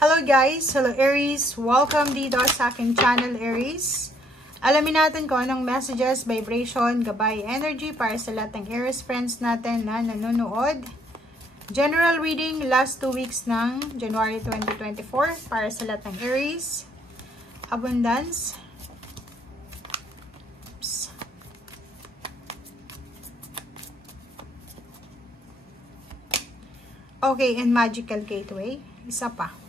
Hello guys! Hello Aries! Welcome dito sa aking channel Aries. Alamin natin kung anong messages, vibration, gabay, energy para sa lahat ng Aries friends natin na nanonood. General reading last 2 weeks ng January 2024 para sa lahat ng Aries. Abundance. Oops. Okay, and magical gateway. Isa pa.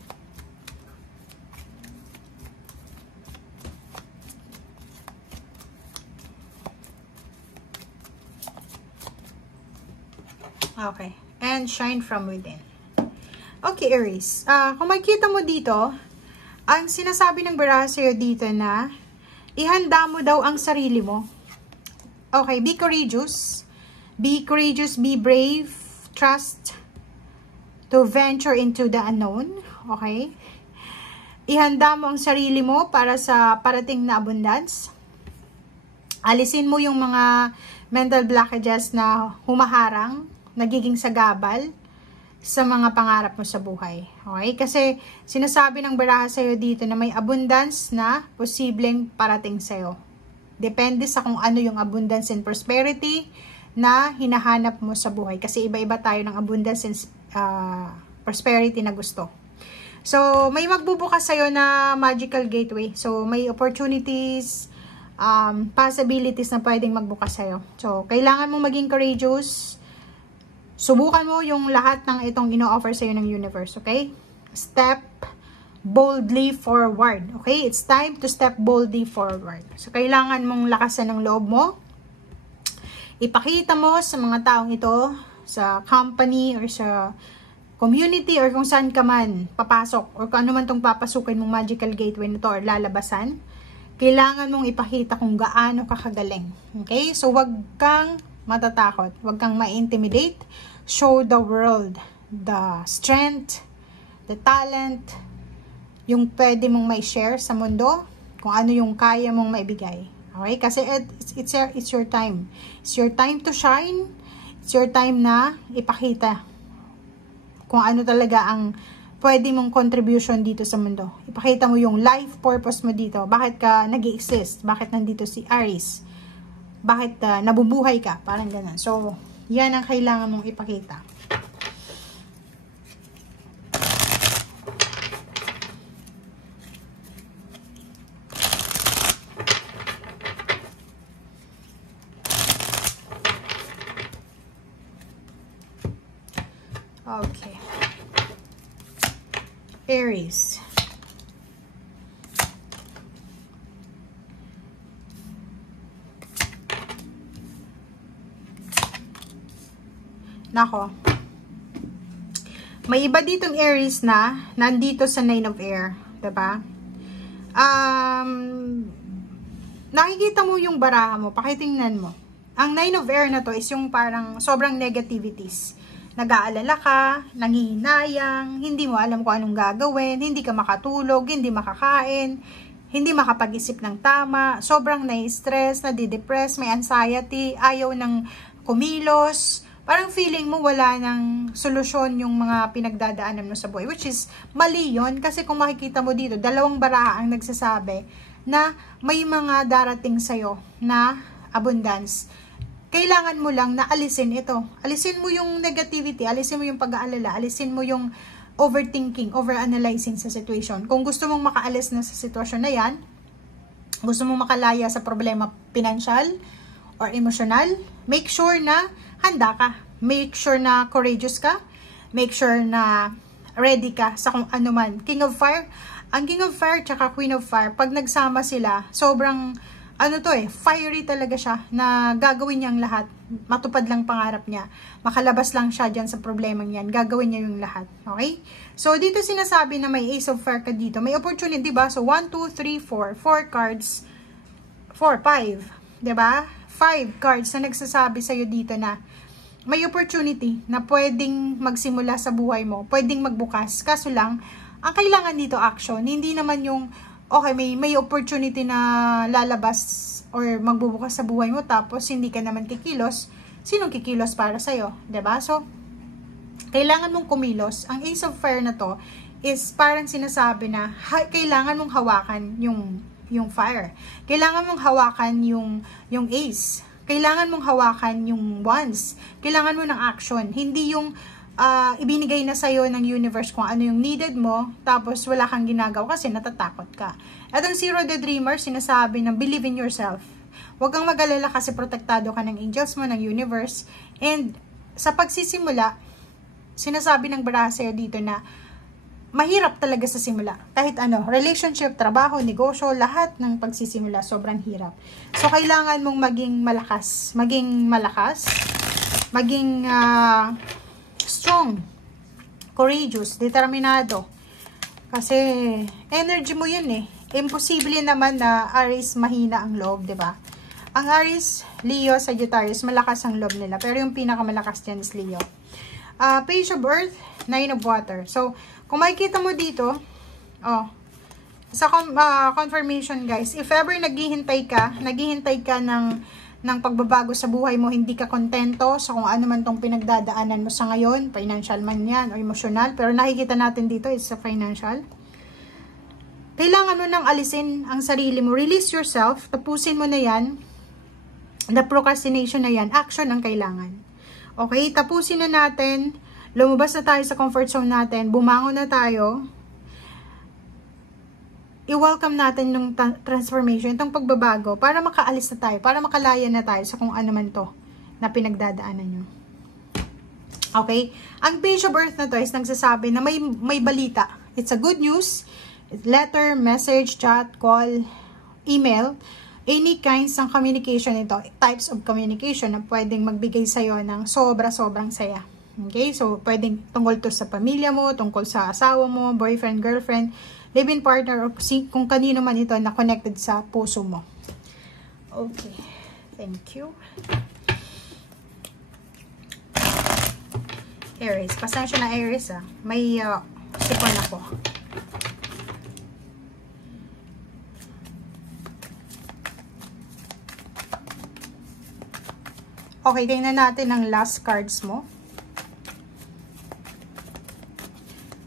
Okay. And shine from within. Okay, Aries. Kung makikita mo dito, ang sinasabi ng baraha sa'yo dito na ihanda mo daw ang sarili mo. Okay, be courageous. Be courageous, be brave. Trust to venture into the unknown. Okay? Ihanda mo ang sarili mo para sa parating na abundance. Alisin mo yung mga mental blockages na humaharang, nagiging sagabal sa mga pangarap mo sa buhay. Okay? Kasi sinasabi ng baraha sa'yo dito na may abundance na posibleng parating sa'yo. Depende sa kung ano yung abundance and prosperity na hinahanap mo sa buhay. Kasi iba-iba tayo ng abundance and prosperity na gusto. So, may magbubukas sa'yo na magical gateway. So, may opportunities, possibilities na pwedeng magbukas sa'yo. So, kailangan mong maging courageous. Subukan mo yung lahat ng itong ino-offer sa'yo ng universe, okay? Step boldly forward, okay? It's time to step boldly forward. So, kailangan mong lakasan ng loob mo. Ipakita mo sa mga taong ito, sa company or sa community or kung saan ka man papasok or kung ano man itong papasukin mong magical gateway na to or lalabasan, kailangan mong ipakita kung gaano ka kagaling. Okay? So, wag kang matatakot. Wag kang ma-intimidate. Show the world the strength, the talent, yung pwede mong may share sa mundo, kung ano yung kaya mong maibigay. Okay? Kasi it's your time. It's your time to shine. It's your time na ipakita kung ano talaga ang pwede mong contribution dito sa mundo. Ipakita mo yung life purpose mo dito. Bakit ka nag-i-exist? Bakit nandito si Aries? Bakit nabubuhay ka? Parang ganun. So, yan ang kailangan mong ipakita. Okay. Aries. Nako. May iba ditong Aries na nandito sa 9 of Air, 'di ba? Nakikita mo yung baraha mo, pakitingnan mo. Ang 9 of Air na to is yung parang sobrang negativities. Nag-aalala ka, nanghihinayang, hindi mo alam kung anong gagawin, hindi ka makatulog, hindi makakain, hindi makapag-isip ng tama, sobrang na-stress, nadidepress, may anxiety, ayaw ng kumilos. Parang feeling mo wala ng solusyon yung mga pinagdadaanan mo sa buhay. Which is, mali yun. Kasi kung makikita mo dito, dalawang baraha ang nagsasabi na may mga darating sa'yo na abundance. Kailangan mo lang na alisin ito. Alisin mo yung negativity, alisin mo yung pag-aalala, alisin mo yung overthinking, overanalyzing sa situation. Kung gusto mong makaalis na sa sitwasyon na yan, gusto mong makalaya sa problema financial or emotional, make sure na handa ka. Make sure na courageous ka. Make sure na ready ka sa kung ano man. King of Fire. Ang King of Fire tsaka Queen of Fire, pag nagsama sila, sobrang, fiery talaga siya na gagawin niya ang lahat. Matupad lang pangarap niya. Makalabas lang siya dyan sa problemang yan. Gagawin niya yung lahat. Okay? So, dito sinasabi na may Ace of Fire ka dito. May opportunity, diba? So, 1, 2, 3, 4. 4 cards. 4, 5. Diba? 5 cards na nagsasabi sa'yo dito na may opportunity na pwedeng magsimula sa buhay mo, pwedeng magbukas. Kaso lang, ang kailangan dito action, hindi naman yung, okay, may opportunity na lalabas or magbubukas sa buhay mo, tapos hindi ka naman kikilos. Sinong kikilos para sa'yo? 'Di ba? So, kailangan mong kumilos. Ang Ace of Fire na to, is parang sinasabi na kailangan mong hawakan yung fire. Kailangan mong hawakan yung ace. Kailangan mong hawakan yung wands. Kailangan mo ng action. Hindi yung ibinigay na sa'yo ng universe kung ano yung needed mo, tapos wala kang ginagawa kasi natatakot ka. At ang Zero the Dreamer, sinasabi ng believe in yourself. Huwag kang mag-alala kasi protektado ka ng angels mo, ng universe. And sa pagsisimula, sinasabi ng baraha sa'yo dito na mahirap talaga sa simula. Kahit ano, relationship, trabaho, negosyo, lahat ng pagsisimula, sobrang hirap. So, kailangan mong maging malakas, maging strong, courageous, determinado. Kasi, energy mo yun eh. Imposible naman na Aries mahina ang loob, di ba? Ang Aries, Leo, Sagittarius, malakas ang loob nila. Pero yung pinakamalakas dyan is Leo. Page of Earth, Nine of Water. So, kung makikita mo dito, sa confirmation guys, if ever naghihintay ka ng pagbabago sa buhay mo, hindi ka kontento sa kung ano man tong pinagdadaanan mo sa ngayon, financial man yan o emotional, pero nakikita natin dito is sa financial. Kailangan mo nang alisin ang sarili mo, release yourself, tapusin mo na yan, the procrastination na yan, action ang kailangan. Okay, tapusin na natin, lumabas na tayo sa comfort zone natin, bumangon na tayo, i-welcome natin yung transformation, itong pagbabago, para makaalis na tayo, para makalaya na tayo sa kung ano man to na pinagdadaanan nyo. Okay? Ang Page of Earth na to is nagsasabi na may balita. It's a good news. Letter, message, chat, call, email, any kinds ng communication ito, types of communication na pwedeng magbigay sa'yo ng sobrang saya. Okay? So, pwedeng tungkol to sa pamilya mo, tungkol sa asawa mo, boyfriend, girlfriend, live-in partner, o kung kanino man ito na connected sa puso mo. Okay. Thank you. Aries. Pasensya na Aries ah. May sipon ako. Okay, tingnan natin ang last cards mo.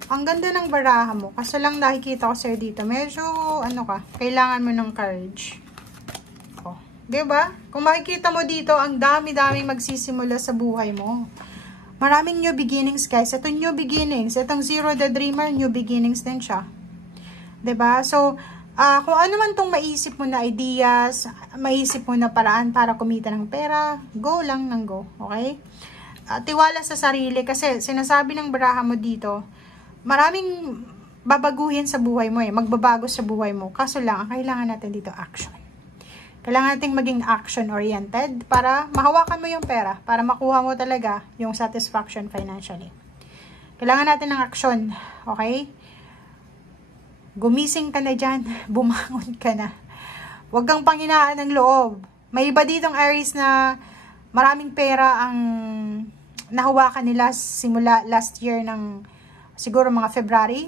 Ang ganda ng baraha mo. Kaso lang nakikita ko sa'yo dito. Medyo, kailangan mo ng courage. O, diba? Kung makikita mo dito, ang dami-daming magsisimula sa buhay mo. Maraming new beginnings, guys. Ito new beginnings. Itong Zero the Dreamer, new beginnings din siya. Diba? So, kung ano man tong maisip mo na ideas, maisip mo na paraan para kumita ng pera, go lang ng go. Okay? Tiwala sa sarili kasi sinasabi ng baraha mo dito, maraming babaguhin sa buhay mo eh. Magbabago sa buhay mo. Kaso lang, ang kailangan natin dito action. Kailangan natin maging action-oriented para mahawakan mo yung pera. Para makuha mo talaga yung satisfaction financially. Kailangan natin ng action. Okay? Gumising ka na dyan. Bumangon ka na. Huwag kang panghinaan ng loob. May iba ditong Aries na maraming pera ang nahawakan nila simula last year ng siguro mga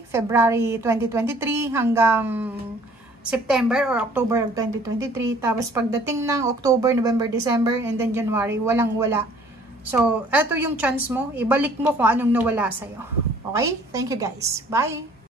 February 2023 hanggang September or October of 2023. Tapos pagdating ng October, November, December, and then January, walang-wala. So, eto yung chance mo. Ibalik mo kung anong nawala sa'yo. Okay? Thank you guys. Bye!